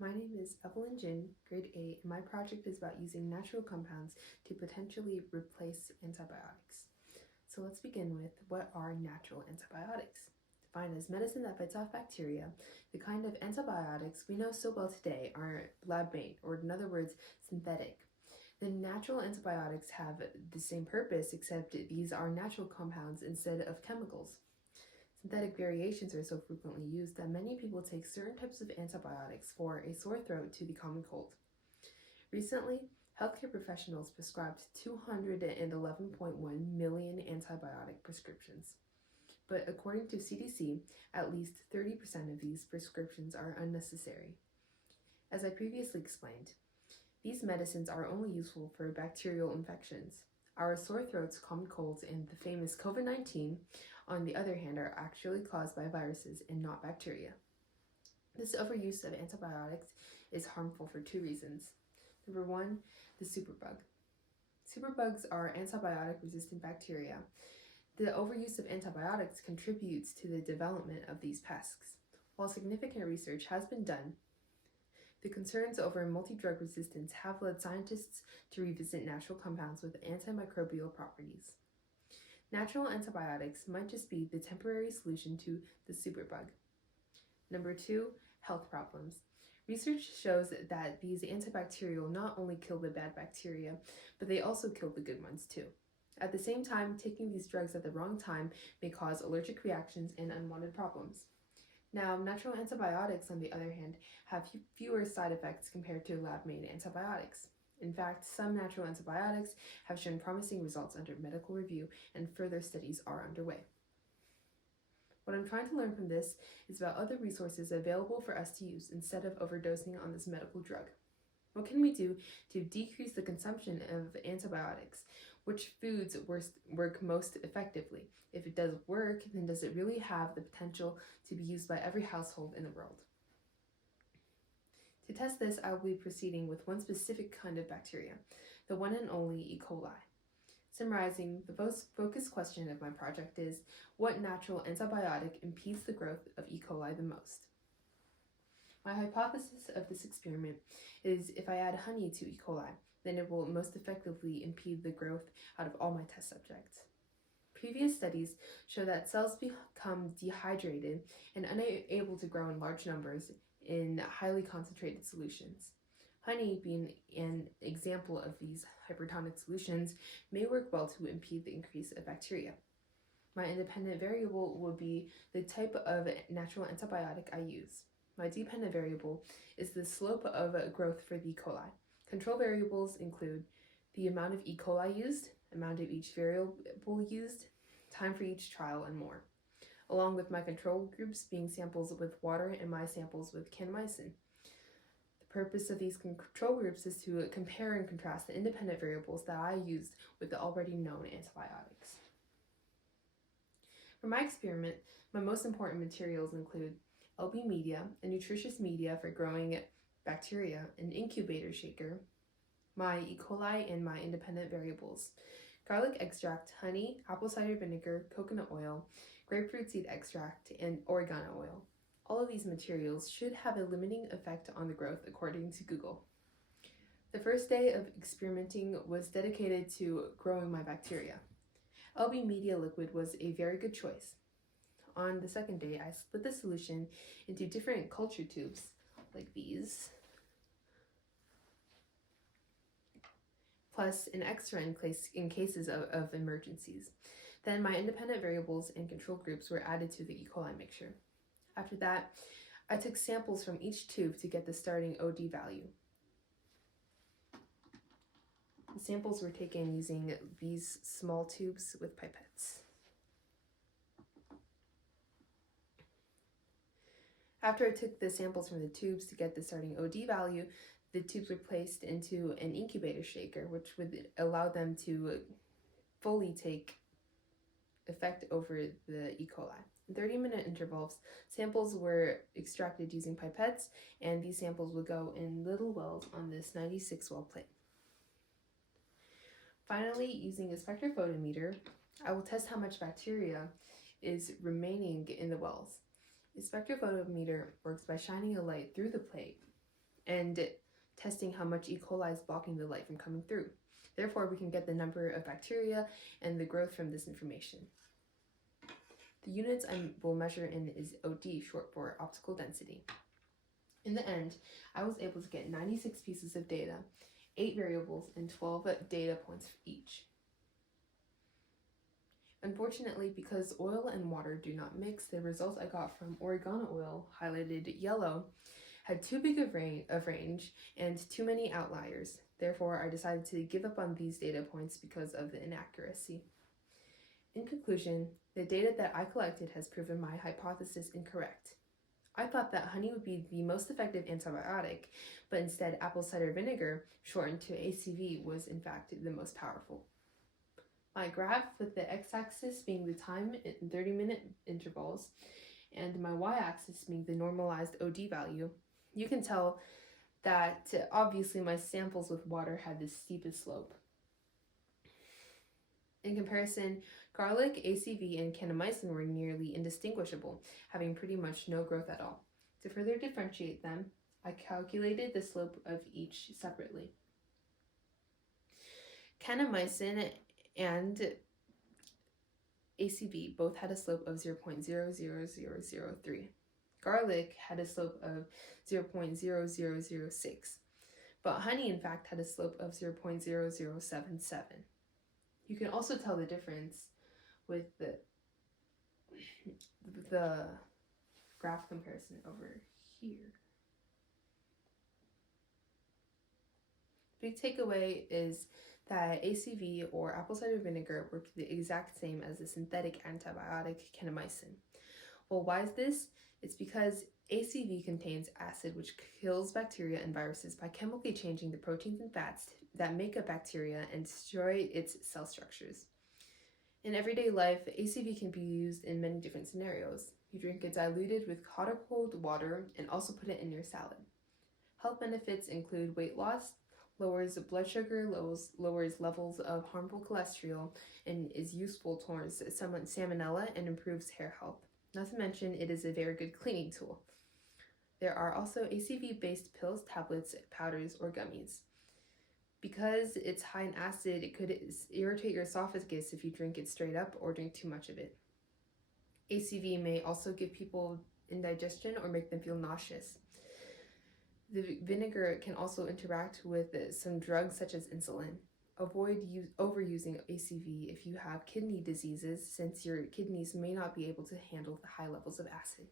My name is Evelyn, grade 8, and my project is about using natural compounds to potentially replace antibiotics. So let's begin with, what are natural antibiotics? Defined as medicine that fights off bacteria, the kind of antibiotics we know so well today are lab-made, or in other words, synthetic. The natural antibiotics have the same purpose, except these are natural compounds instead of chemicals. Synthetic variations are so frequently used that many people take certain types of antibiotics for a sore throat to the common cold. Recently, healthcare professionals prescribed 211.1 million antibiotic prescriptions. But according to CDC, at least 30% of these prescriptions are unnecessary. As I previously explained, these medicines are only useful for bacterial infections. Our sore throats, common colds, and the famous COVID-19, on the other hand, are actually caused by viruses and not bacteria. This overuse of antibiotics is harmful for two reasons. Number one, the superbug. Superbugs are antibiotic-resistant bacteria. The overuse of antibiotics contributes to the development of these pests. While significant research has been done, the concerns over multi-drug resistance have led scientists to revisit natural compounds with antimicrobial properties. Natural antibiotics might just be the temporary solution to the superbug. Number two, health problems. Research shows that these antibacterial not only kill the bad bacteria, but they also kill the good ones too. At the same time, taking these drugs at the wrong time may cause allergic reactions and unwanted problems. Now, natural antibiotics, on the other hand, have fewer side effects compared to lab-made antibiotics. In fact, some natural antibiotics have shown promising results under medical review, and further studies are underway. What I'm trying to learn from this is about other resources available for us to use instead of overdosing on this medical drug. What can we do to decrease the consumption of antibiotics? Which foods work most effectively? If it does work, then does it really have the potential to be used by every household in the world? To test this, I will be proceeding with one specific kind of bacteria, the one and only E. coli. Summarizing, the most focused question of my project is, what natural antibiotic impedes the growth of E. coli the most? My hypothesis of this experiment is if I add honey to E. coli, then it will most effectively impede the growth out of all my test subjects. Previous studies show that cells become dehydrated and unable to grow in large numbers in highly concentrated solutions. Honey, being an example of these hypertonic solutions, may work well to impede the increase of bacteria. My independent variable will be the type of natural antibiotic I use. My dependent variable is the slope of growth for the E. coli. Control variables include the amount of E. coli used, amount of each variable used, time for each trial, and more, along with my control groups being samples with water and my samples with kanamycin. The purpose of these control groups is to compare and contrast the independent variables that I used with the already known antibiotics. For my experiment, my most important materials include LB media, a nutritious media for growing bacteria, an incubator shaker, my E. coli, and my independent variables, garlic extract, honey, apple cider vinegar, coconut oil, grapefruit seed extract, and oregano oil. All of these materials should have a limiting effect on the growth according to Google. The first day of experimenting was dedicated to growing my bacteria. LB media liquid was a very good choice. On the second day, I split the solution into different culture tubes, like these, plus an extra in cases of emergencies. Then my independent variables and control groups were added to the E. coli mixture. After that, I took samples from each tube to get the starting OD value. The samples were taken using these small tubes with pipettes. After I took the samples from the tubes to get the starting OD value, the tubes were placed into an incubator shaker, which would allow them to fully take effect over the E. coli. In 30-minute intervals, samples were extracted using pipettes, and these samples would go in little wells on this 96-well plate. Finally, using a spectrophotometer, I will test how much bacteria is remaining in the wells. A spectrophotometer works by shining a light through the plate and testing how much E. coli is blocking the light from coming through. Therefore, we can get the number of bacteria and the growth from this information. The units I will measure in is OD, short for optical density. In the end, I was able to get 96 pieces of data, 8 variables, and 12 data points for each. Unfortunately, because oil and water do not mix, the results I got from oregano oil, highlighted yellow, had too big of range and too many outliers. Therefore, I decided to give up on these data points because of the inaccuracy. In conclusion, the data that I collected has proven my hypothesis incorrect. I thought that honey would be the most effective antibiotic, but instead apple cider vinegar, shortened to ACV, was in fact the most powerful. My graph with the x-axis being the time in 30-minute intervals and my y-axis being the normalized OD value, you can tell that obviously my samples with water had the steepest slope. In comparison, garlic, ACV, and kanamycin were nearly indistinguishable, having pretty much no growth at all. To further differentiate them, I calculated the slope of each separately. Kanamycin and ACV both had a slope of 0.00003. Garlic had a slope of 0.0006, but honey in fact had a slope of 0.0077. You can also tell the difference with the graph comparison over here. Big takeaway is that ACV, or apple cider vinegar, work the exact same as the synthetic antibiotic kanamycin. Well, why is this? It's because ACV contains acid which kills bacteria and viruses by chemically changing the proteins and fats that make up bacteria and destroy its cell structures. In everyday life, ACV can be used in many different scenarios. You drink it diluted with hot or cold water and also put it in your salad. Health benefits include weight loss, lowers blood sugar, lowers levels of harmful cholesterol, and is useful towards salmonella and improves hair health. Not to mention, it is a very good cleaning tool. There are also ACV-based pills, tablets, powders, or gummies. Because it's high in acid, it could irritate your esophagus if you drink it straight up or drink too much of it. ACV may also give people indigestion or make them feel nauseous. The vinegar can also interact with some drugs such as insulin. Avoid overusing ACV if you have kidney diseases, since your kidneys may not be able to handle the high levels of acid.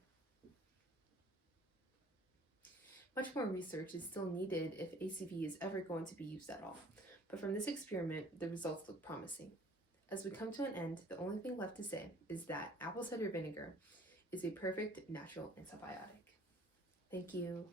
Much more research is still needed if ACV is ever going to be used at all, but from this experiment, the results look promising. As we come to an end, the only thing left to say is that apple cider vinegar is a perfect natural antibiotic. Thank you.